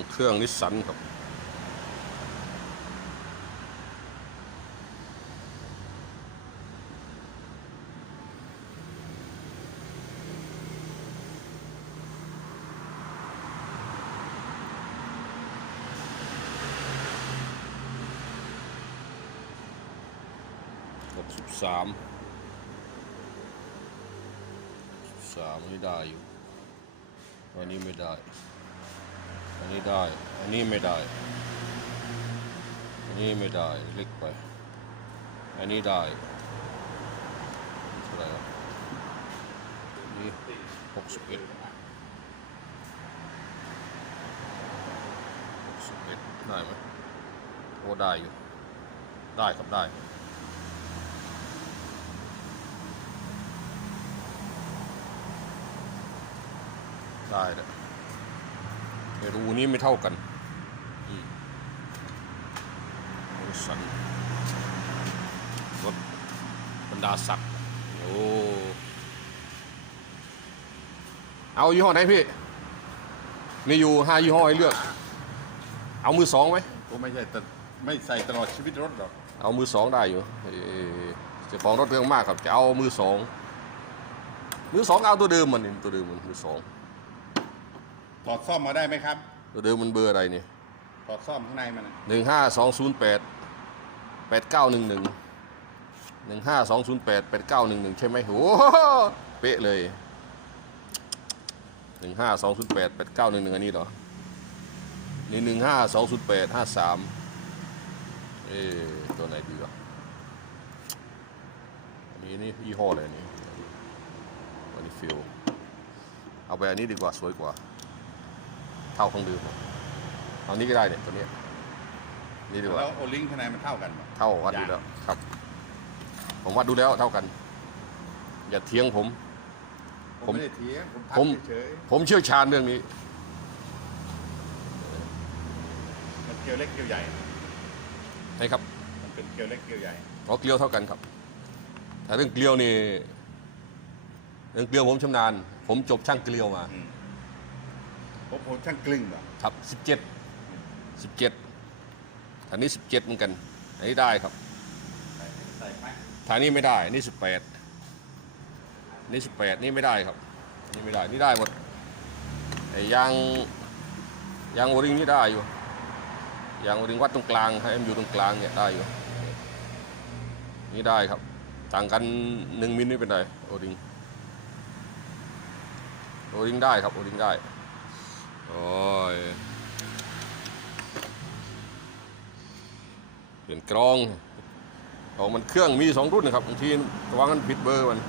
องเครื่องนิสสันครับ หกสิบสามสามนี่ได้อยู่อันนี้ไม่ได้ อันนี้ได้ อันนี้ไม่ได้ อันนี้ไม่ได้เล็กไป อันนี้ได้เท่าไหร่ะนี่หกสิบเอ็ดหกสิบเอ็ดได้ไหมโอ้ได้อยู่ ได้ครับได้ได้แล้วไอ้ รูนี้ไม่เท่ากันอืมโอ้สันรถบรรดาศักดิ์โอ้เอายี่ห้อไหนพี่ มีอยู่ห้ายี่ห้อให้เลือก เอามือสองไหมก็ไม่ใช่แต่ไม่ใส่ตลอดชีวิตรถหรอก เอามือสองได้อยู่เอ่อเจ้าของรถเรื่องมากครับจะเอามือสองมือสองเอาตัวเดิมมันนี่ตัวเดิมมันมือสอง ถอดซ่อมมาได้ไหมครับตัวเดิมมันเบอร์อะไรนี่ถอดซ่อมข้างในมันน่ะหนึ่งห้าสองศูนย์แปดแปดเก้าหนึ่งหนึ่งหนึ่งห้าสองศูนย์แปดแปดเก้าหนึ่งหนึ่งใช่ไหมโอ้โหเป๊ะเลยหนึ่งห้าสองศูนย์แปดแปดเก้าหนึ่งหนึ่งอันนี้เหรอนี่หนึ่งห้าสองศูนย์แปดห้าสามเอ๊ะตัวไหนดีวะอันนี้นี่ยี่ห้ออะไรนี่อันนี้ฟิลเอาไปอันนี้ดีกว่าสวยกว่าเท่าของเดิมเอานี้ก็ได้เนี่ยตัวเนี้ยนี่ดีกว่าแล้วโอลิงข้างในมันเท่ากันปะเท่าวัดดูแล้วครับ ผมวัดดูแล้วเท่ากัน อย่าเถียงผม ผมผมไม่ได้เถียงผมผมทำเฉยผมเชี่ยวชาญเรื่องนี้ๆมันเกลียวเล็กเกลียวใหญ่นะครับมันเป็นเกลียวเล็กเกลียวใหญ่เพราะเกลียวเท่ากันครับแต่เรื่องเกลียวนี่เรื่องเกลียวผมชำนาญ ผมจบช่างเกลียวมา อืมผมผมช่างกลิ้งเหรอครับสิบเจ็ดสิบเจ็ดอันนี้สิบเจ็ดเหมือนกันอันนี้ได้ครับใส่ใส่ไปทางนี้ไม่ได้นี่สิบแปดนี่สิบแปดนี่ไม่ได้ครับนี่ไม่ได้นี่ได้หมดไอ้ยางยางโอริงนี่ได้อยู่ยางโอริงวัดตรงกลางให้มันอยู่ตรงกลางเนี่ยได้อยู่นี่ได้ครับ ต่างกันหนึ่งมิลไม่เป็นไรโอริงโอริงได้ครับโอริงได้ โอ้ยเปลี่ยนกรองของมันเครื่องมีสองรุ่นนะครับบางทีระวังกันผิดเบอร์มัน